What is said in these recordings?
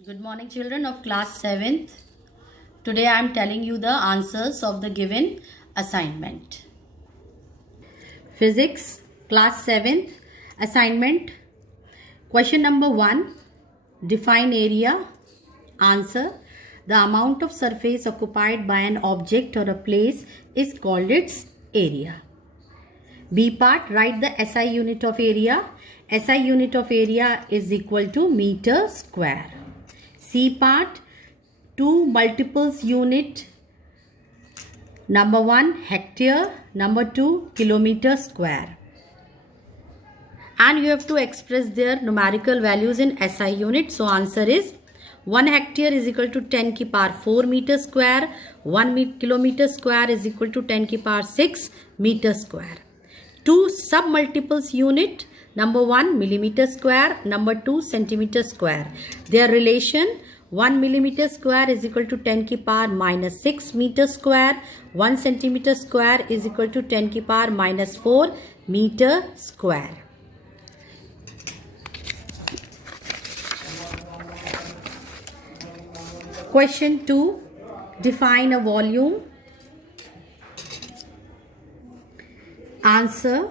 Good morning, children of class 7th. Today I am telling you the answers of the given assignment. Physics, class 7th, assignment. Question number 1. Define area. Answer. The amount of surface occupied by an object or a place is called its area. B part, write the SI unit of area. SI unit of area is equal to meter square. C part, 2 multiples unit. Number 1 hectare, number 2 kilometer square. And you have to express their numerical values in SI unit. So answer is 1 hectare is equal to 10 ki power 4 meter square. 1 kilometer square is equal to 10 ki power 6 meter square. 2 submultiples unit. Number 1 millimeter square, number 2 centimeter square. Their relation, 1 millimeter square is equal to 10 ki power minus 6 meter square. 1 centimeter square is equal to 10 ki power minus 4 meter square. Question 2. Define a volume. Answer.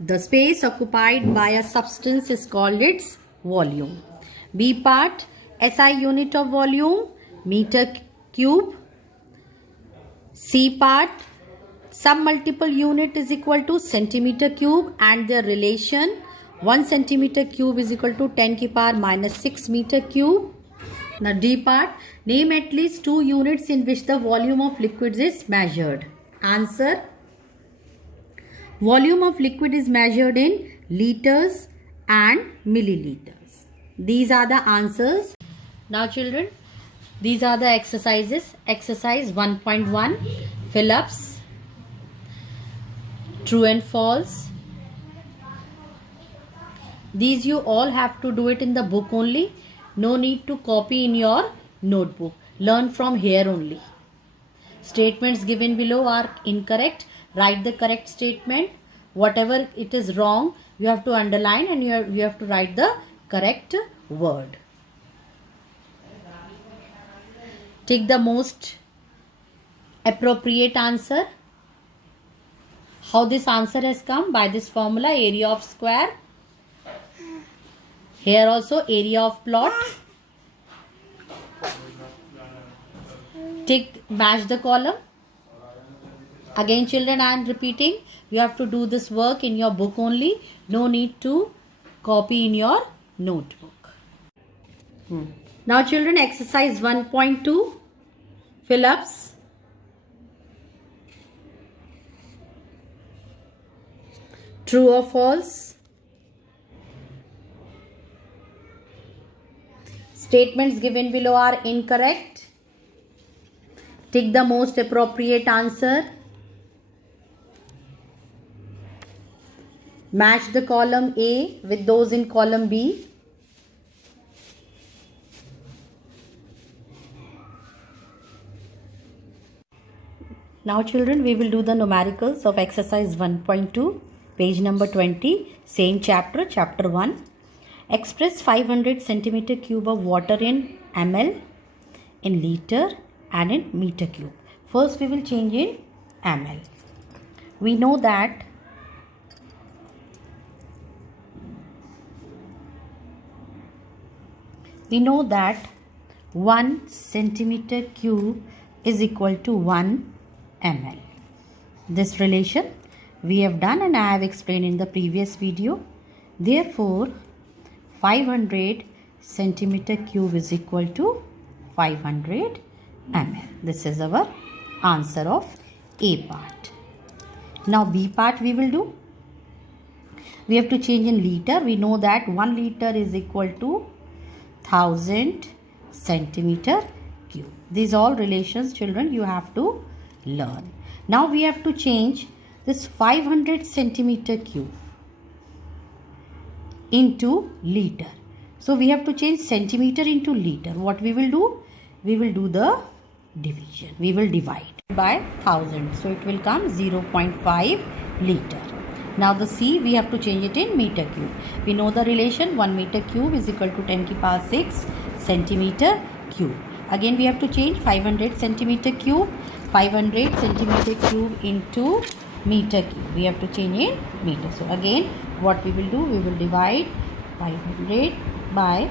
The space occupied by a substance is called its volume. B part, SI unit of volume, meter cube. C part, submultiple unit is equal to centimeter cube and their relation 1 centimeter cube is equal to 10 ki power minus 6 meter cube. Now D part, name at least 2 units in which the volume of liquids is measured. Answer. Volume of liquid is measured in liters and milliliters. These are the answers. Now children, these are the exercises. Exercise 1.1, fill-ups, true and false. These you all have to do it in the book only. No need to copy in your notebook. Learn from here only. Statements given below are incorrect. Write the correct statement. Whatever it is wrong, you have to underline and you have to write the correct word. Take the most appropriate answer. How this answer has come? By this formula, area of square. Here also area of plot. Match the column. Again children, I am repeating, you have to do this work in your book only. No need to copy in your notebook. Now children, exercise 1.2, fill-ups. True or false? Statements given below are incorrect. Take the most appropriate answer. Match the column A with those in column B. Now children, we will do the numericals of exercise 1.2, page number 20, same chapter, chapter 1. Express 500 centimeter cube of water in ml, in liter and in meter cube. First we will change in ml. We know that we know that 1 centimeter cube is equal to 1 ml. This relation we have done and I have explained in the previous video. Therefore, 500 centimeter cube is equal to 500 ml. This is our answer of A part. Now B part we will do. We have to change in liter. We know that 1 liter is equal to 1000 centimeter cube. These all relations children you have to learn. Now we have to change this 500 centimeter cube into liter. So we have to change centimeter into liter. What we will do? We will do the division. We will divide by 1000. So it will come 0.5 liter. Now the C we have to change it in meter cube. We know the relation 1 meter cube is equal to 10 ki power 6 centimeter cube. Again we have to change 500 centimeter cube. 500 centimeter cube into meter cube. We have to change in meter. So again what we will do, we will divide 500 by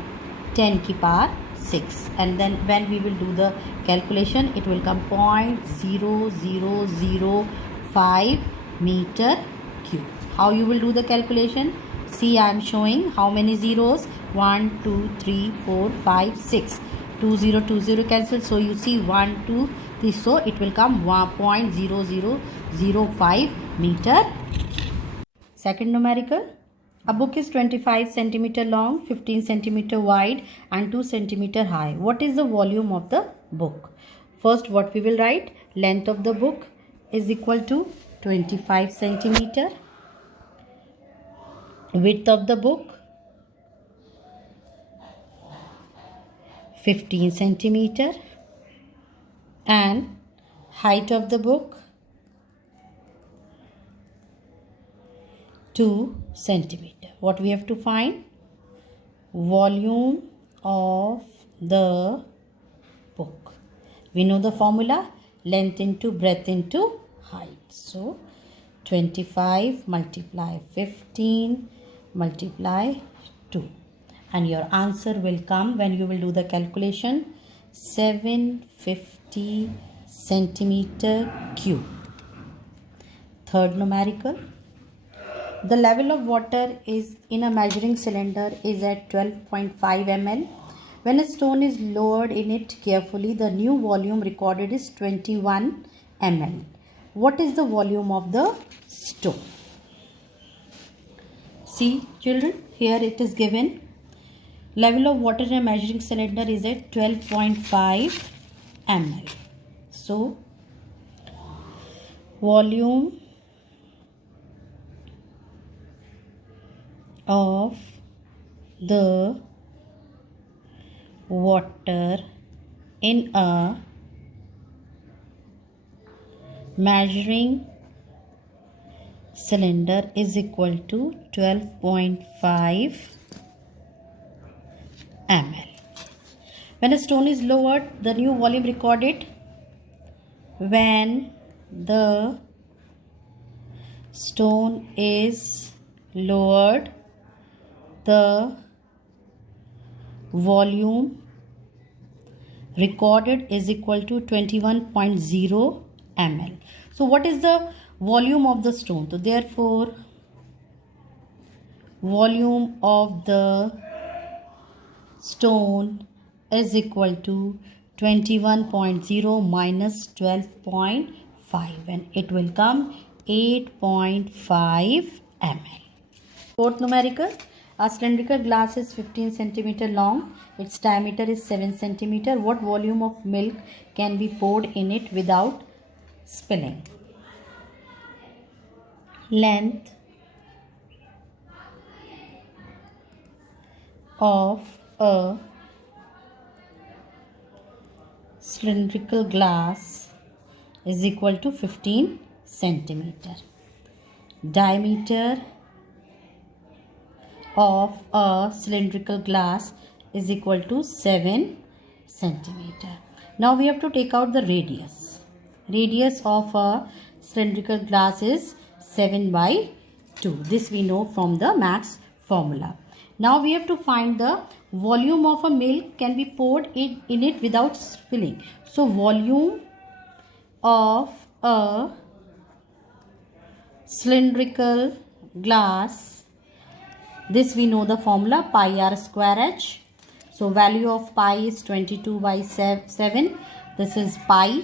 10 की power 6, and then when we will do the calculation it will come 0.0005 meter cube. How you will do the calculation? See, I am showing how many zeros. 1 2 3 4 5 6. 20 cancel, so you see 1 2 3, so it will come 1.0005 meter. Second numerical. A book is 25 centimeter long, 15 centimeter wide and 2 centimeter high. What is the volume of the book? First what we will write, length of the book is equal to 25 centimeter. Width of the book 15 centimeter and height of the book 2 centimeter. What we have to find? Volume of the book. We know the formula, length into breadth into height. So 25 multiply 15 multiply 2, and your answer will come when you will do the calculation, 750 centimeter cube. Third numerical. The level of water is in a measuring cylinder is at 12.5 ml. When a stone is lowered in it carefully, the new volume recorded is 21 ml. What is the volume of the stone? See children, here it is given. Level of water in a measuring cylinder is at 12.5 ml. So, volume of the water in a measuring cylinder is equal to 12.5 ml. When a stone is lowered, the new volume recorded. When the stone is lowered, the volume recorded is equal to 21.0 ml. So what is the volume of the stone? So therefore volume of the stone is equal to 21.0 minus 12.5, and it will come 8.5 ml. Fourth numerical. A cylindrical glass is 15 centimeter long. Its diameter is 7 centimeter. What volume of milk can be poured in it without spilling? Length of a cylindrical glass is equal to 15 centimeter. Diameter of a cylindrical glass is equal to 7 centimeter. Now we have to take out the radius. Radius of a cylindrical glass is 7 by 2. This we know from the maths formula. Now we have to find the volume of a milk can be poured in it without spilling. So volume of a cylindrical glass, this we know the formula, pi r square h. So value of pi is 22 by 7. This is pi.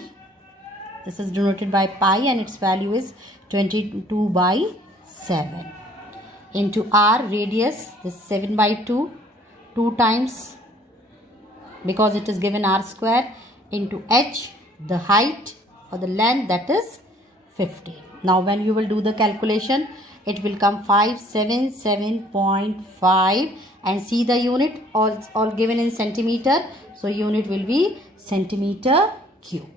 This is denoted by pi and its value is 22 by 7. Into r, radius, this is 7 by 2. 2 times, because it is given r square, into h, the height or the length, that is 15. Now when you will do the calculation, it will come 577.5, and see the unit all given in centimeter. So unit will be centimeter cube.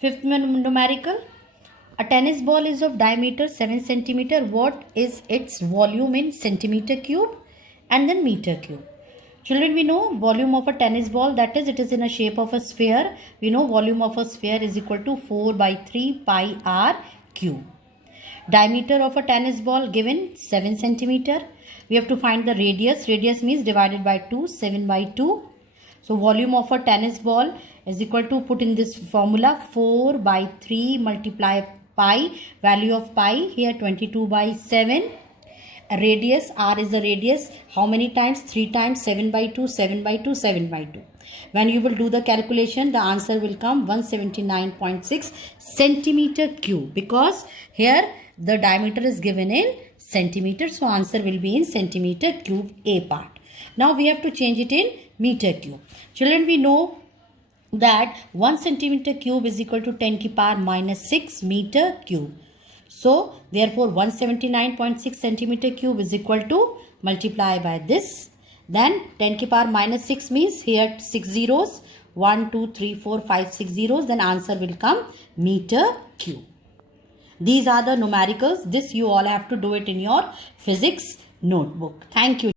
Fifth numerical. A tennis ball is of diameter 7 centimeter. What is its volume in centimeter cube and then meter cube? Children, we know volume of a tennis ball, that is, it is in a shape of a sphere. We know volume of a sphere is equal to 4 by 3 pi r cube. Diameter of a tennis ball given 7 centimeter. We have to find the radius. Radius means divided by 2, 7 by 2. So volume of a tennis ball is equal to, put in this formula, 4 by 3 multiply pi, value of pi here 22 by 7. Radius, r is the radius, how many times? 3 times, 7 by 2, 7 by 2, 7 by 2. When you will do the calculation, the answer will come 179.6 centimeter cube, because here the diameter is given in centimeter, so answer will be in centimeter cube, A part. Now we have to change it in meter cube. Children, we know that 1 centimeter cube is equal to 10 ki power minus 6 meter cube. So, therefore, 179.6 centimeter cube is equal to, multiply by this. Then 10 ki power minus 6 means here 6 zeros. 1, 2, 3, 4, 5, 6 zeros. Then answer will come meter cube. These are the numericals. This you all have to do it in your physics notebook. Thank you.